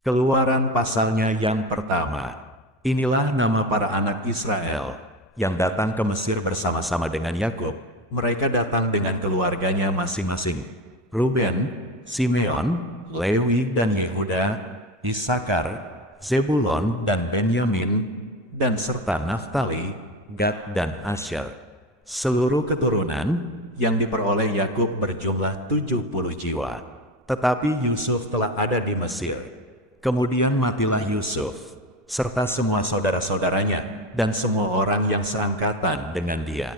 Keluaran pasalnya yang pertama. Inilah nama para anak Israel yang datang ke Mesir bersama-sama dengan Yakub. Mereka datang dengan keluarganya masing-masing. Ruben, Simeon, Lewi dan Yehuda, Isakar, Zebulon dan Benyamin, dan serta Naftali, Gad dan Asyer. Seluruh keturunan yang diperoleh Yakub berjumlah 70 jiwa. Tetapi Yusuf telah ada di Mesir. Kemudian matilah Yusuf, serta semua saudara-saudaranya, dan semua orang yang seangkatan dengan dia.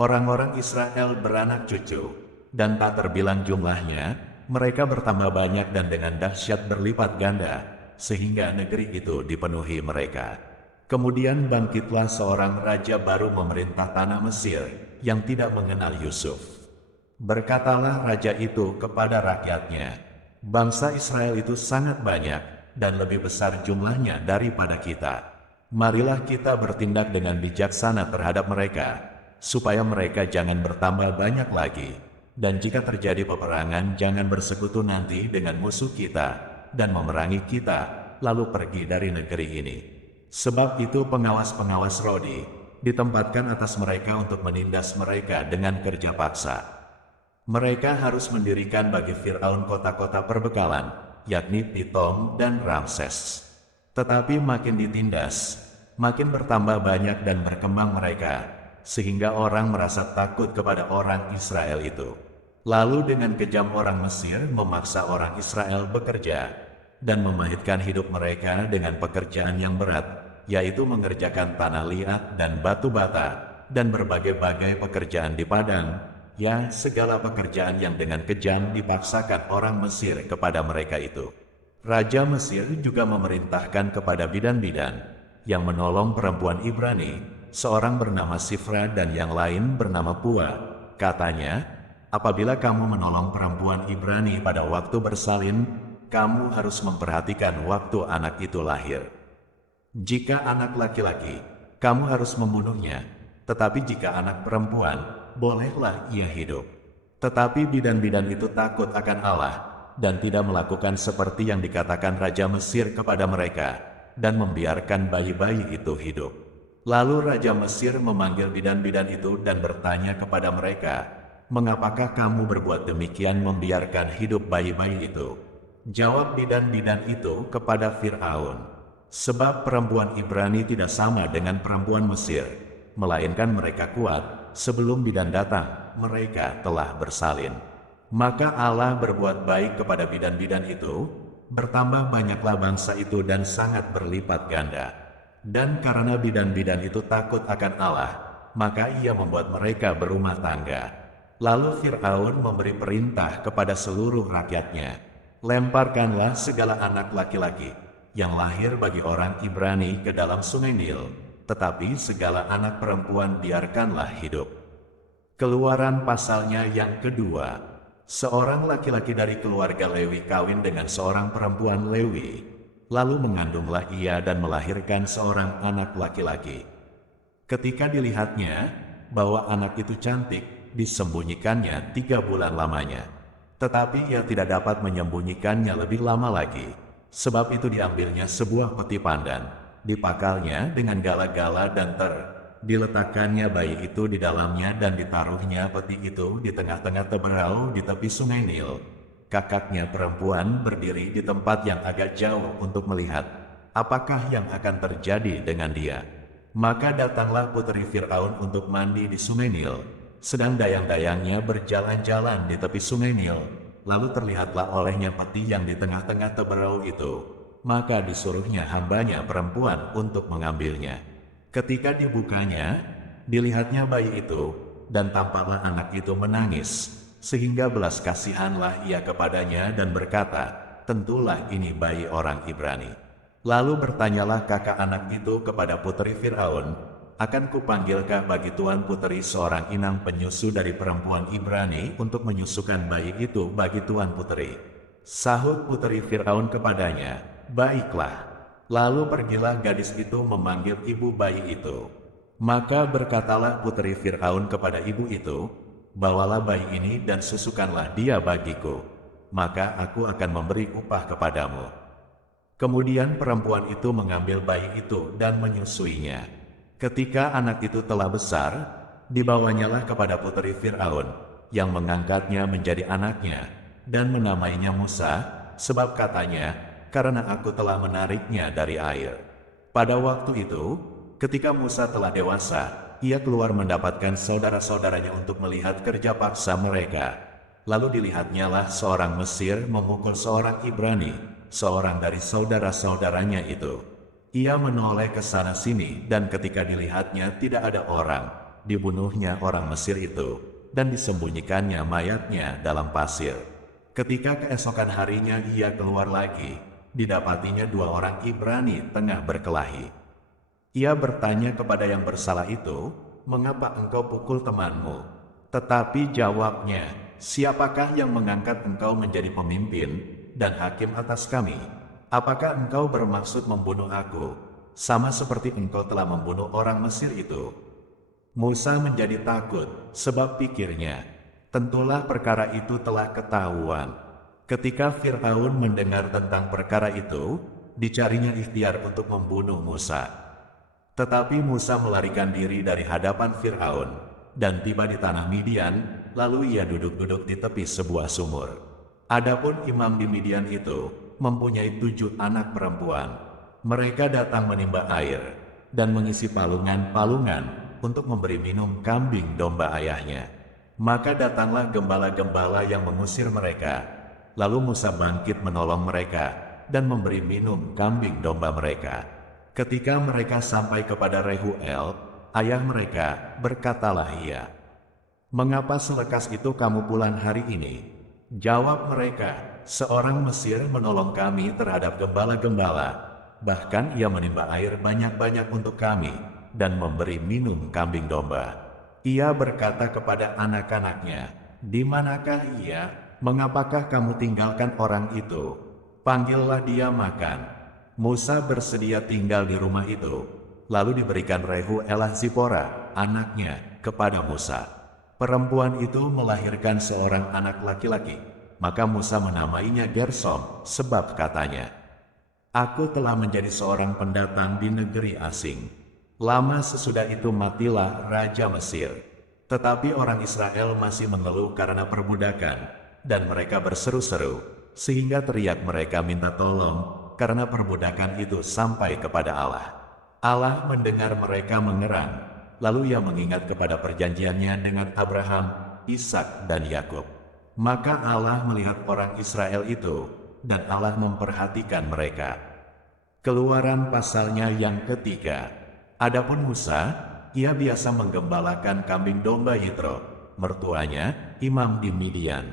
Orang-orang Israel beranak cucu, dan tak terbilang jumlahnya, mereka bertambah banyak dan dengan dahsyat berlipat ganda, sehingga negeri itu dipenuhi mereka. Kemudian bangkitlah seorang raja baru memerintah tanah Mesir, yang tidak mengenal Yusuf. Berkatalah raja itu kepada rakyatnya, "Bangsa Israel itu sangat banyak, dan lebih besar jumlahnya daripada kita. Marilah kita bertindak dengan bijaksana terhadap mereka, supaya mereka jangan bertambah banyak lagi. Dan jika terjadi peperangan, jangan bersekutu nanti dengan musuh kita, dan memerangi kita, lalu pergi dari negeri ini." Sebab itu pengawas-pengawas Rodi ditempatkan atas mereka untuk menindas mereka dengan kerja paksa. Mereka harus mendirikan bagi Fir'aun kota-kota perbekalan, yakni Pitom dan Ramses. Tetapi makin ditindas, makin bertambah banyak dan berkembang mereka, sehingga orang merasa takut kepada orang Israel itu. Lalu dengan kejam orang Mesir memaksa orang Israel bekerja, dan memahitkan hidup mereka dengan pekerjaan yang berat, yaitu mengerjakan tanah liat dan batu bata, dan berbagai-bagai pekerjaan di padang, ya, segala pekerjaan yang dengan kejam dipaksakan orang Mesir kepada mereka itu. Raja Mesir juga memerintahkan kepada bidan-bidan yang menolong perempuan Ibrani, seorang bernama Sifra dan yang lain bernama Pua. Katanya, "Apabila kamu menolong perempuan Ibrani pada waktu bersalin, kamu harus memperhatikan waktu anak itu lahir. Jika anak laki-laki, kamu harus membunuhnya, tetapi jika anak perempuan, bolehlah ia hidup." Tetapi bidan-bidan itu takut akan Allah, dan tidak melakukan seperti yang dikatakan Raja Mesir kepada mereka, dan membiarkan bayi-bayi itu hidup. Lalu Raja Mesir memanggil bidan-bidan itu dan bertanya kepada mereka, "Mengapakah kamu berbuat demikian membiarkan hidup bayi-bayi itu?" Jawab bidan-bidan itu kepada Fir'aun, "Sebab perempuan Ibrani tidak sama dengan perempuan Mesir, melainkan mereka kuat, sebelum bidan datang, mereka telah bersalin." Maka Allah berbuat baik kepada bidan-bidan itu, bertambah banyaklah bangsa itu dan sangat berlipat ganda. Dan karena bidan-bidan itu takut akan Allah, maka ia membuat mereka berumah tangga. Lalu Fir'aun memberi perintah kepada seluruh rakyatnya, "Lemparkanlah segala anak laki-laki yang lahir bagi orang Ibrani ke dalam sungai Nil, tetapi segala anak perempuan biarkanlah hidup." Keluaran pasalnya yang kedua. Seorang laki-laki dari keluarga Lewi kawin dengan seorang perempuan Lewi, lalu mengandunglah ia dan melahirkan seorang anak laki-laki. Ketika dilihatnya bahwa anak itu cantik, disembunyikannya 3 bulan lamanya. Tetapi ia tidak dapat menyembunyikannya lebih lama lagi. Sebab itu diambilnya sebuah peti pandan, dipakalnya dengan gala-gala dan diletakkannya bayi itu di dalamnya dan ditaruhnya peti itu di tengah-tengah teberau di tepi sungai Nil. Kakaknya perempuan berdiri di tempat yang agak jauh untuk melihat apakah yang akan terjadi dengan dia. Maka datanglah putri Fir'aun untuk mandi di sungai Nil, sedang dayang-dayangnya berjalan-jalan di tepi sungai Nil. Lalu terlihatlah olehnya peti yang di tengah-tengah teberau itu. Maka disuruhnya hambanya perempuan untuk mengambilnya. Ketika dibukanya, dilihatnya bayi itu, dan tampaklah anak itu menangis, sehingga belas kasihanlah ia kepadanya dan berkata, "Tentulah ini bayi orang Ibrani." Lalu bertanyalah kakak anak itu kepada putri Fir'aun, "Akan kupanggilkah bagi tuan putri seorang inang penyusu dari perempuan Ibrani untuk menyusukan bayi itu bagi tuan putri?" Sahut putri Fir'aun kepadanya, "Baiklah." Lalu pergilah gadis itu memanggil ibu bayi itu. Maka berkatalah putri Fir'aun kepada ibu itu, "Bawalah bayi ini dan susukanlah dia bagiku, maka aku akan memberi upah kepadamu." Kemudian perempuan itu mengambil bayi itu dan menyusuinya. Ketika anak itu telah besar, dibawanyalah kepada putri Fir'aun, yang mengangkatnya menjadi anaknya, dan menamainya Musa, sebab katanya, karena aku telah menariknya dari air. Pada waktu itu, ketika Musa telah dewasa, ia keluar mendapatkan saudara-saudaranya untuk melihat kerja paksa mereka. Lalu dilihatnyalah seorang Mesir memukul seorang Ibrani, seorang dari saudara-saudaranya itu. Ia menoleh ke sana-sini, dan ketika dilihatnya tidak ada orang, dibunuhnya orang Mesir itu, dan disembunyikannya mayatnya dalam pasir. Ketika keesokan harinya ia keluar lagi, didapatinya dua orang Ibrani tengah berkelahi. Ia bertanya kepada yang bersalah itu, "Mengapa engkau pukul temanmu?" Tetapi jawabnya, "Siapakah yang mengangkat engkau menjadi pemimpin dan hakim atas kami? Apakah engkau bermaksud membunuh aku, sama seperti engkau telah membunuh orang Mesir itu?" Musa menjadi takut, sebab pikirnya, tentulah perkara itu telah ketahuan. Ketika Fir'aun mendengar tentang perkara itu, dicarinya ikhtiar untuk membunuh Musa. Tetapi Musa melarikan diri dari hadapan Fir'aun, dan tiba di tanah Midian, lalu ia duduk-duduk di tepi sebuah sumur. Adapun imam di Midian itu mempunyai 7 anak perempuan. Mereka datang menimba air, dan mengisi palungan-palungan untuk memberi minum kambing domba ayahnya. Maka datanglah gembala-gembala yang mengusir mereka. Lalu Musa bangkit menolong mereka, dan memberi minum kambing domba mereka. Ketika mereka sampai kepada Rehuel, ayah mereka, berkatalah ia, "Mengapa selekas itu kamu pulang hari ini?" Jawab mereka, "Seorang Mesir menolong kami terhadap gembala-gembala. Bahkan ia menimba air banyak-banyak untuk kami, dan memberi minum kambing domba." Ia berkata kepada anak-anaknya, "Di manakah ia? Mengapakah kamu tinggalkan orang itu? Panggillah dia makan." Musa bersedia tinggal di rumah itu. Lalu diberikan Rehuelah Zipora, anaknya, kepada Musa. Perempuan itu melahirkan seorang anak laki-laki. Maka Musa menamainya Gersom, sebab katanya, "Aku telah menjadi seorang pendatang di negeri asing." Lama sesudah itu matilah Raja Mesir. Tetapi orang Israel masih mengeluh karena perbudakan, dan mereka berseru-seru, sehingga teriak mereka minta tolong, karena perbudakan itu sampai kepada Allah. Allah mendengar mereka mengerang, lalu ia mengingat kepada perjanjiannya dengan Abraham, Ishak, dan Yakub. Maka Allah melihat orang Israel itu, dan Allah memperhatikan mereka. Keluaran pasalnya yang ketiga. Adapun Musa, ia biasa menggembalakan kambing domba Yitro, mertuanya, imam di Midian.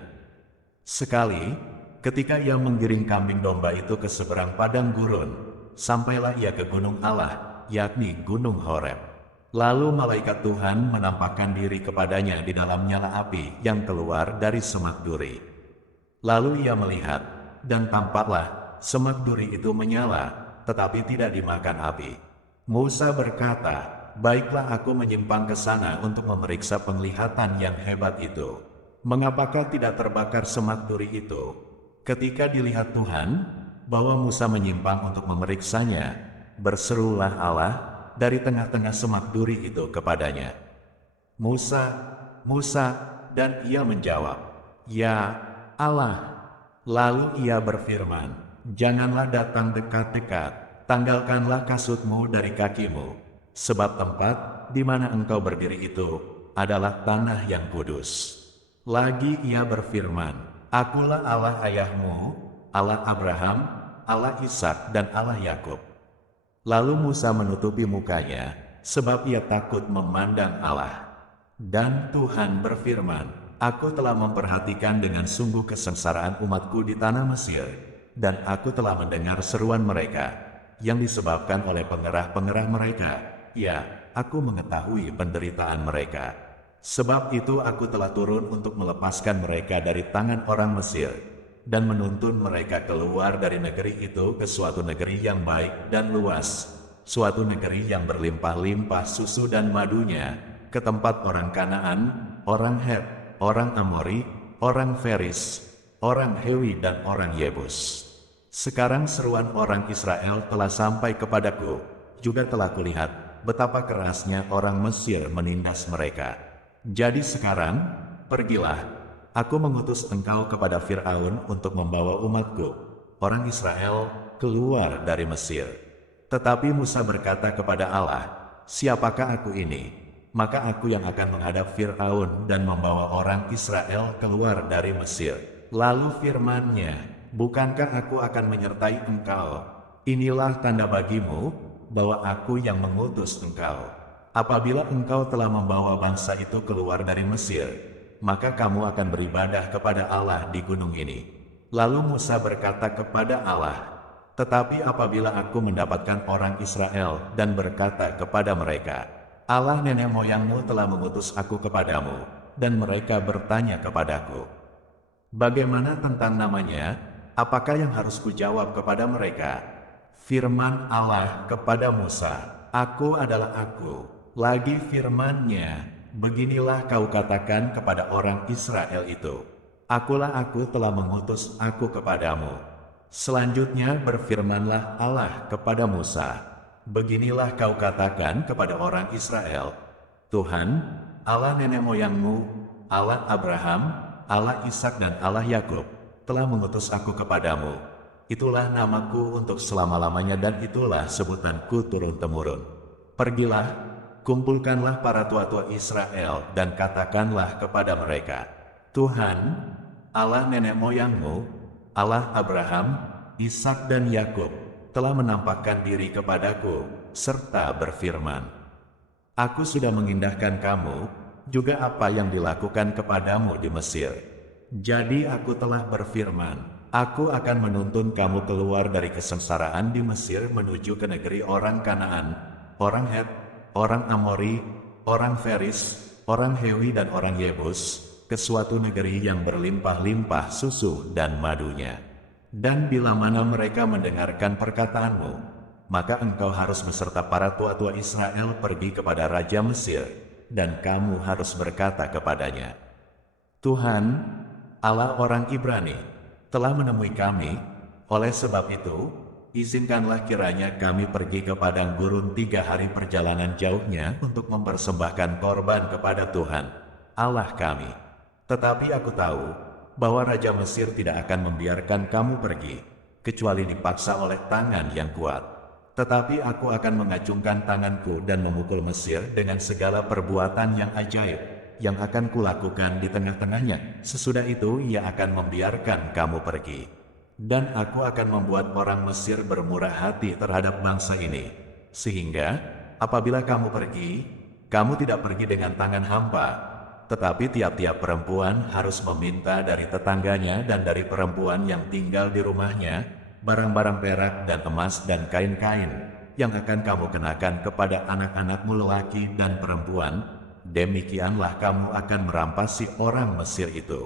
Sekali, ketika ia menggiring kambing domba itu ke seberang padang gurun, sampailah ia ke gunung Allah, yakni Gunung Horeb. Lalu malaikat Tuhan menampakkan diri kepadanya di dalam nyala api yang keluar dari semak duri. Lalu ia melihat, dan tampaklah semak duri itu menyala, tetapi tidak dimakan api. Musa berkata, "Baiklah aku menyimpang ke sana untuk memeriksa penglihatan yang hebat itu. Mengapakah tidak terbakar semak duri itu?" Ketika dilihat Tuhan bahwa Musa menyimpang untuk memeriksanya, berserulah Allah dari tengah-tengah semak duri itu kepadanya, "Musa, Musa," dan ia menjawab, "Ya Allah." Lalu ia berfirman, "Janganlah datang dekat-dekat. Tanggalkanlah kasutmu dari kakimu, sebab tempat di mana engkau berdiri itu adalah tanah yang kudus." Lagi ia berfirman, "Akulah Allah ayahmu, Allah Abraham, Allah Ishak, dan Allah Yakub." Lalu Musa menutupi mukanya, sebab ia takut memandang Allah. Dan Tuhan berfirman, "Aku telah memperhatikan dengan sungguh kesengsaraan umatku di tanah Mesir, dan aku telah mendengar seruan mereka, yang disebabkan oleh pengerah-pengerah mereka. Ya, aku mengetahui penderitaan mereka. Sebab itu aku telah turun untuk melepaskan mereka dari tangan orang Mesir, dan menuntun mereka keluar dari negeri itu ke suatu negeri yang baik dan luas, suatu negeri yang berlimpah-limpah susu dan madunya, ke tempat orang Kanaan, orang Het, orang Amori, orang Feris, orang Hewi, dan orang Yebus. Sekarang seruan orang Israel telah sampai kepadaku, juga telah kulihat betapa kerasnya orang Mesir menindas mereka. Jadi sekarang, pergilah, aku mengutus engkau kepada Fir'aun untuk membawa umatku, orang Israel, keluar dari Mesir. Tetapi Musa berkata kepada Allah, siapakah aku ini? Maka aku yang akan menghadap Fir'aun dan membawa orang Israel keluar dari Mesir. Lalu firman-Nya, bukankah aku akan menyertai engkau? Inilah tanda bagimu, bahwa aku yang mengutus engkau. Apabila engkau telah membawa bangsa itu keluar dari Mesir, maka kamu akan beribadah kepada Allah di gunung ini. Lalu Musa berkata kepada Allah, tetapi apabila aku mendapatkan orang Israel dan berkata kepada mereka, Allah nenek moyangmu telah mengutus aku kepadamu, dan mereka bertanya kepadaku, bagaimana tentang namanya? Apakah yang harus kujawab kepada mereka? Firman Allah kepada Musa, aku adalah aku. Lagi firman-Nya, beginilah kau katakan kepada orang Israel itu, akulah aku telah mengutus aku kepadamu. Selanjutnya berfirmanlah Allah kepada Musa, beginilah kau katakan kepada orang Israel, Tuhan, Allah nenek moyangmu, Allah Abraham, Allah Ishak dan Allah Yakub, telah mengutus aku kepadamu. Itulah namaku untuk selama-lamanya dan itulah sebutanku turun-temurun. Pergilah, kumpulkanlah para tua-tua Israel dan katakanlah kepada mereka, Tuhan, Allah nenek moyangmu, Allah Abraham, Ishak dan Yakub, telah menampakkan diri kepadaku, serta berfirman, aku sudah mengindahkan kamu, juga apa yang dilakukan kepadamu di Mesir. Jadi aku telah berfirman, aku akan menuntun kamu keluar dari kesengsaraan di Mesir menuju ke negeri orang Kanaan, orang Het, orang Amori, orang Feris, orang Hewi dan orang Yebus, ke suatu negeri yang berlimpah-limpah susu dan madunya. Dan bila mana mereka mendengarkan perkataanmu, maka engkau harus beserta para tua-tua Israel pergi kepada Raja Mesir, dan kamu harus berkata kepadanya, Tuhan, Allah orang Ibrani, telah menemui kami, oleh sebab itu, izinkanlah kiranya kami pergi ke padang gurun 3 hari perjalanan jauhnya untuk mempersembahkan korban kepada Tuhan, Allah kami. Tetapi aku tahu, bahwa Raja Mesir tidak akan membiarkan kamu pergi, kecuali dipaksa oleh tangan yang kuat. Tetapi aku akan mengacungkan tanganku dan memukul Mesir dengan segala perbuatan yang ajaib, yang akan kulakukan di tengah-tengahnya. Sesudah itu ia akan membiarkan kamu pergi. Dan aku akan membuat orang Mesir bermurah hati terhadap bangsa ini. Sehingga, apabila kamu pergi, kamu tidak pergi dengan tangan hampa. Tetapi tiap-tiap perempuan harus meminta dari tetangganya dan dari perempuan yang tinggal di rumahnya, barang-barang perak dan emas dan kain-kain, yang akan kamu kenakan kepada anak-anakmu lelaki dan perempuan. Demikianlah kamu akan merampasi orang Mesir itu.